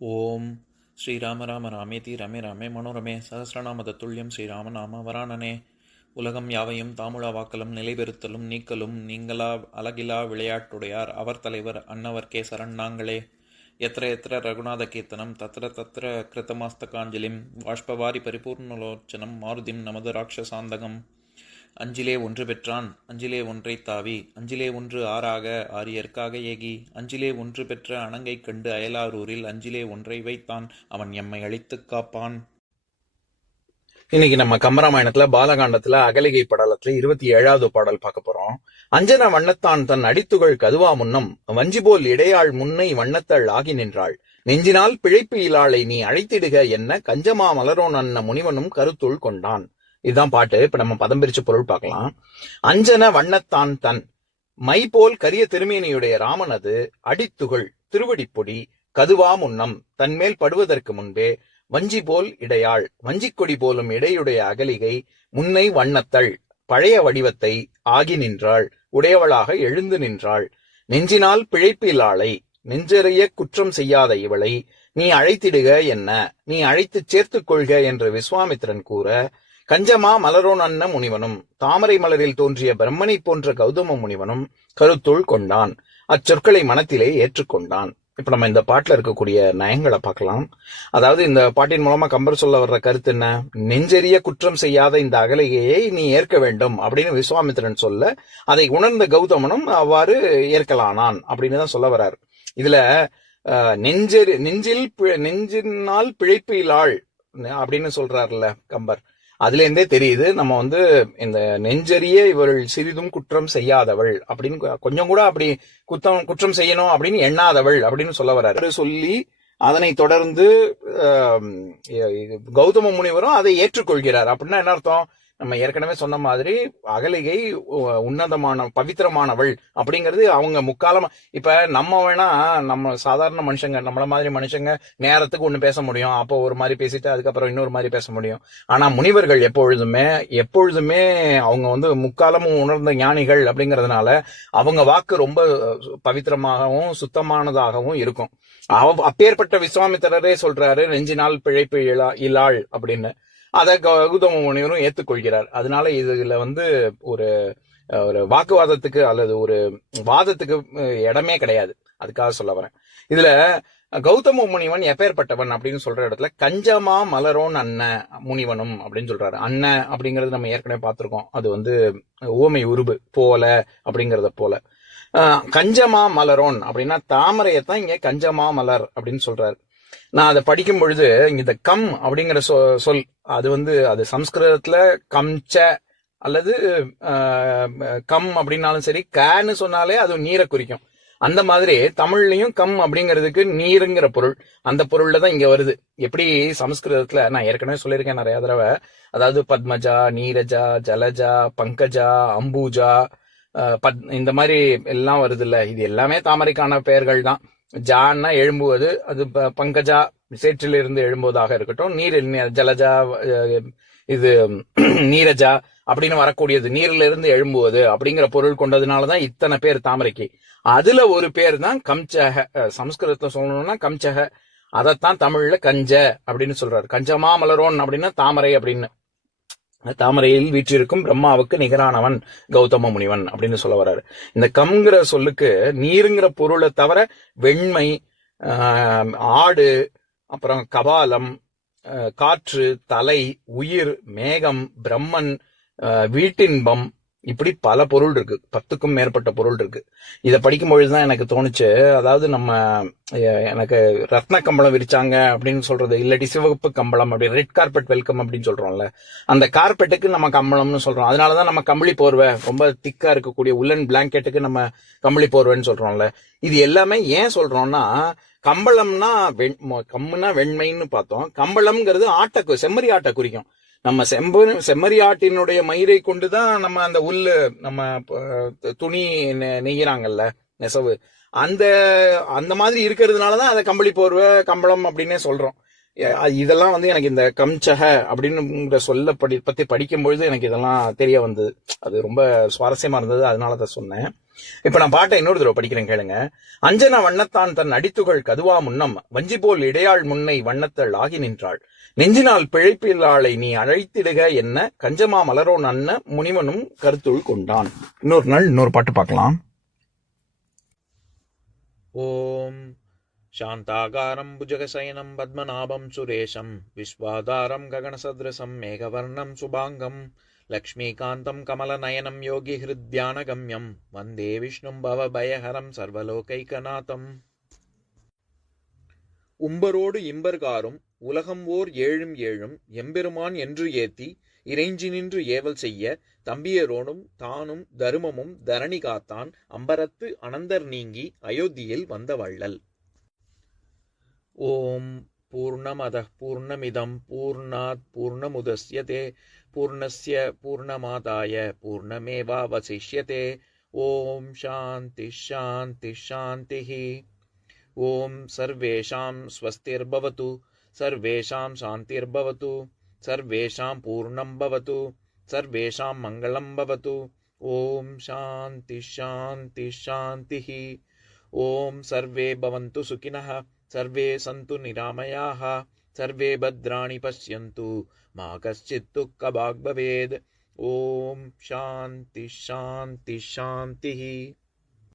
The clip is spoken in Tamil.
ஓம் ஸ்ரீராம ராம ராமேதி ரமே ரமே மனோரமே சகசிரநாம தத்துல்யம் ஸ்ரீராம நாம வராணனே. உலகம் யாவையும் தாமுழா வாக்கலும் நிலைபெறுத்தலும் நீக்கலும் நீங்களா அழகிலா விளையாட்டுடையார் அவர் தலைவர் அன்னவர் சரண் நாங்களே. எத்திர எத்திர ரகுநாத கீர்த்தனம் தத்திர தத்திர கிருத்தமாஸ்தகாஞ்சலிம் வாஷ்பவாரி பரிபூர்ணலோச்சனம் மாருதிம் நமது ராட்சசாந்தகம். அஞ்சிலே ஒன்று பெற்றான் அஞ்சிலே ஒன்றைத் தாவி அஞ்சிலே ஒன்று ஆறாக ஆரியர்க்காக ஏகி அஞ்சிலே ஒன்று பெற்ற அணங்கைக் கண்டு அயலாரூரில் அஞ்சிலே ஒன்றை வைத்தான் அவன் எம்மை அழித்துக் காப்பான். இன்னைக்கு நம்ம கம்பராமாயணத்துல பாலகாண்டத்துல அகலிகை படலத்துல 27வது பாடல் பார்க்க போறோம். அஞ்சன வண்ணத்தான் தன் அடித்துகள் கதுவா முன்னம் வஞ்சிபோல் இடையாள் முன்னை வண்ணத்தள் ஆகி நின்றாள். நெஞ்சினால் பிழைப்பு இலாளை நீ அழைத்திடுக என்ன கஞ்சமா மலரோன் அன்ன முனிவனும் கருத்துள் கொண்டான். இதுதான் பாட்டு. இப்ப நம்ம பதம் பிரிச்சு பொருள் பார்க்கலாம். அஞ்சன வண்ணத்தான் தன் மை போல் கரிய திருமேனியுடைய ராமனது அடித்துகள் திருவடிப்பொடி கதுவா முன்னம் தன்மேல் படுவதற்கு முன்பே வஞ்சி போல் இடையாள் வஞ்சிக்கொடி போலும் இடையுடைய அகலிகை முன்னை வண்ணத்தள் பழைய வடிவத்தை ஆகி நின்றாள் உடையவளாக எழுந்து நின்றாள். நெஞ்சினால் பிழைப்பிலாளை நெஞ்சறிய குற்றம் செய்யாத இவளை நீ அழைத்திடுக என்ன நீ அழைத்துச் சேர்த்துக் கொள்க என்று விஸ்வாமித்திரன் கூற கஞ்சமா மலரோன் அன்ன முனிவனும் தாமரை மலரில் தோன்றிய பிரம்மனை போன்ற கௌதம முனிவனும் கருத்துள் கொண்டான். அச்சொற்களை மனத்திலே ஏற்றுக்கொண்டான். இப்ப நம்ம இந்த பாட்டுல இருக்கக்கூடிய நயங்களை பார்க்கலாம். அதாவது இந்த பாட்டின் மூலமா கம்பர் சொல்ல வர்ற கருத்து என்ன? நெஞ்செறிய குற்றம் செய்யாத இந்த அகலிகையை நீ ஏற்க வேண்டும் அப்படின்னு விஸ்வாமித்திரன் சொல்ல அதை உணர்ந்த கௌதமனும் அவ்வாறு ஏற்கலானான் அப்படின்னு தான் சொல்ல வர்றாரு. இதுல நெஞ்சினால் பிழைப்பு இலாள் அப்படின்னு சொல்றாருல்ல கம்பர். அதுல இருந்தே தெரியுது நம்ம இந்த நெஞ்சறிய இவள் சிறிதும் குற்றம் செய்யாதவள் அப்படின்னு கொஞ்சம் கூட அப்படி குற்றம் செய்யணும் அப்படின்னு எண்ணாதவள் அப்படின்னு சொல்ல வர்றாரு. சொல்லி அதனை தொடர்ந்து கௌதம முனிவரும் அதை ஏற்றுக்கொள்கிறார். அப்படின்னா என்ன அர்த்தம்? நம்ம ஏற்கனவே சொன்ன மாதிரி அகலிகை உன்னதமான பவித்திரமானவள் அப்படிங்கிறது அவங்க முக்காலம். இப்ப நம்ம வேணா நம்ம சாதாரண மனுஷங்க நம்மள மாதிரி மனுஷங்க நேரத்துக்கு ஒண்ணு பேச முடியும், அப்போ ஒரு மாதிரி பேசிட்டு அதுக்கப்புறம் இன்னொரு மாதிரி பேச முடியும். ஆனா முனிவர்கள் எப்பொழுதுமே அவங்க முக்காலமும் உணர்ந்த ஞானிகள் அப்படிங்கறதுனால அவங்க வாக்கு ரொம்ப பவித்திரமாகவும் சுத்தமானதாகவும் இருக்கும். அப்பேற்பட்ட விஸ்வாமித்திரரே சொல்றாரு நெஞ்சினால் பிழைப்பு இலாள் அப்படின்னு. அதை கௌதம முனிவரும் ஏத்துக்கொள்கிறார். அதனால இதுல ஒரு ஒரு வாக்குவாதத்துக்கு அல்லது ஒரு வாதத்துக்கு இடமே கிடையாது. அதுக்காக சொல்ல வரேன். இதுல கௌதம முனிவன் எப்பேற்பட்டவன் அப்படின்னு சொல்ற இடத்துல கஞ்சமா மலரோன் அன்ன முனிவனும் அப்படின்னு சொல்றாரு. அன்ன அப்படிங்கறது நம்ம ஏற்கனவே பார்த்திருக்கோம். அது ஊமை உருபு போல அப்படிங்கறத போல. கஞ்சமா மலரோன் அப்படின்னா தாமரையத்தான் இங்க கஞ்சமா மலர் அப்படின்னு சொல்றாரு. நான் அதை படிக்கும் பொழுது இந்த கம் அப்படிங்கிற சொல் அது சம்ஸ்கிருதத்துல கம்ச அல்லது கம் அப்படின்னாலும் சரி, கேன்னு சொன்னாலே அது நீரை குறிக்கும். அந்த மாதிரி தமிழ்லயும் கம் அப்படிங்கிறதுக்கு நீருங்கிற பொருள், அந்த பொருள்ல தான் இங்க வருது. எப்படி சமஸ்கிருதத்துல நான் ஏற்கனவே சொல்லியிருக்கேன் நிறைய தடவை. அதாவது பத்மஜா, நீரஜா, ஜலஜா, பங்கஜா, அம்பூஜா, இந்த மாதிரி எல்லாம் வருது இல்ல, இது எல்லாமே தாமரைக்கான பெயர்கள் தான். ஜான்னா எழும்புவது, அது பங்கஜா சேற்றிலிருந்து எழும்புவதாக இருக்கட்டும், நீரில் ஜலஜா, இது நீரஜா அப்படின்னு வரக்கூடியது நீரில இருந்து எழும்புவது அப்படிங்கிற பொருள் கொண்டதுனாலதான் இத்தனை பேர் தாமரைக்கு. அதுல ஒரு பேர் தான் கம்சக. சமஸ்கிருதத்தை சொல்லணும்னா கம்சக. அதைத்தான் தமிழ்ல கஞ்ச அப்படின்னு சொல்றாரு. கஞ்சமா மலரோன் அப்படின்னா தாமரை அப்படின்னு. தாமரையில் வீற்றிருக்கும் பிரம்மாவுக்கு நிகரானவன் கௌதம முனிவன் அப்படின்னு சொல்ல வர்றாரு. இந்த கம்ங்கிற சொல்லுக்கு நீருங்கிற பொருளை தவிர வெண்மை, ஆடு, அப்புறம் கபாலம், காற்று, தலை, உயிர், மேகம், பிரம்மன், வீட்டின்பம், இப்படி பல பொருள் இருக்கு. 10க்கும் மேற்பட்ட பொருள் இருக்கு. இதை படிக்கும் பொழுதுதான் எனக்கு தோணுச்சு, அதாவது எனக்கு ரத்ன கம்பளம் விரிச்சாங்க அப்படின்னு சொல்றது, இல்லாட்டி சிவப்பு கம்பளம் அப்படி ரெட் கார்பெட் வெல்கம் அப்படின்னு சொல்றோம்ல, அந்த கார்பெட்டுக்கு நம்ம கம்பளம்னு சொல்றோம். அதனாலதான் நம்ம கம்பளி போர்வை, ரொம்ப திக்கா இருக்கக்கூடிய உல்லன் பிளாங்கெட்டுக்கு நம்ம கம்பளி போர்வைன்னு சொல்றோம்ல. இது எல்லாமே ஏன் சொல்றோம்னா, கம்பளம்னா கம்முனா வெண்மைன்னு பார்த்தோம். கம்பளம்ங்கிறது செம்மறி ஆட்டை குறிக்கும். நம்ம செம்மறி ஆட்டினுடைய மயிரை கொண்டுதான் நம்ம அந்த உல்லு நம்ம துணி நெய்யறாங்கல்ல, நெசவு, அந்த மாதிரி இருக்கிறதுனாலதான் அதை கம்பளி போர்வை கம்பளம் அப்படின்னே சொல்றோம். இதெல்லாம் வந்து எனக்கு இந்த கம்சக அப்படின்னுங்கிற சொல்ல பத்தி படிக்கும்பொழுது எனக்கு இதெல்லாம் தெரிய வந்தது. அது ரொம்ப சுவாரஸ்யமா இருந்தது, அதனால தான் சொன்னேன். இப்ப நான் பாட்டை இன்னொரு தடவை படிக்கிறேன் கேளுங்க. அஞ்சன வண்ணத்தான் தன் அடித்துகள் கதுவா முன்னம் வஞ்சி போல் இடையாள் முன்னை வண்ணத்தள் ஆகி நின்றாள். நெஞ்சினால் பிழைப்பில்லாளை நீ அழைத்திடுக என்ன கஞ்சமா மலரோ நன்ன முனிவனும் கருத்துள் கொண்டான். இன்னொரு நாள் இன்னொரு பாட்டு பார்க்கலாம். ஓம் शान्ताकारं भुजगशयनं पद्मनाभं सुरेशं विश्वाधारं गगनसदृशं मेघवर्णं शुभाङ्गं लक्ष्मीकान्तं कमलनयनं योगिहृद्यानगम्यं वन्दे विष्णुं भवभयहरं सर्वलोकैकनाथम्. உம்பரோடு இம்பர்காரும் உலகம் ஓர் ஏழும் ஏழும் எம்பெருமான் என்று ஏத்தி இறைஞ்சி நின்று ஏவல் செய்ய தம்பியரோடும் தானும் தருமமும் தரணி காத்தான் அம்பரத்து அனந்தர் நீங்கி அயோத்தியில் வந்த வள்ளல். ஓம் பூர்ணமதः பூர்ணமிதம் பூர்ணாத் பூர்ணமுதஸ்யதே பூர்ணஸ்ய பூர்ணமாதாய பூர்ணமேவாவசிஷ்யதே. ஓம் சாந்தி சாந்தி சாந்திः. ஓம் சர்வேஷாம் ஸ்வஸ்திர்பவது சர்வேஷாம் சாந்திர்பவது சர்வேஷாம் பூர்ணம் பவது சர்வேஷாம் மங்களம் பவது. ஓம் சாந்தி சாந்தி சாந்திः. ஓம் சர்வே பவந்து சுகினः सर्वे सन्तु निरामयाः सर्वे भद्राणि पश्यन्तु मा कश्चित् दुःखभाग् भवेत्. ओम शांति शांति शांति.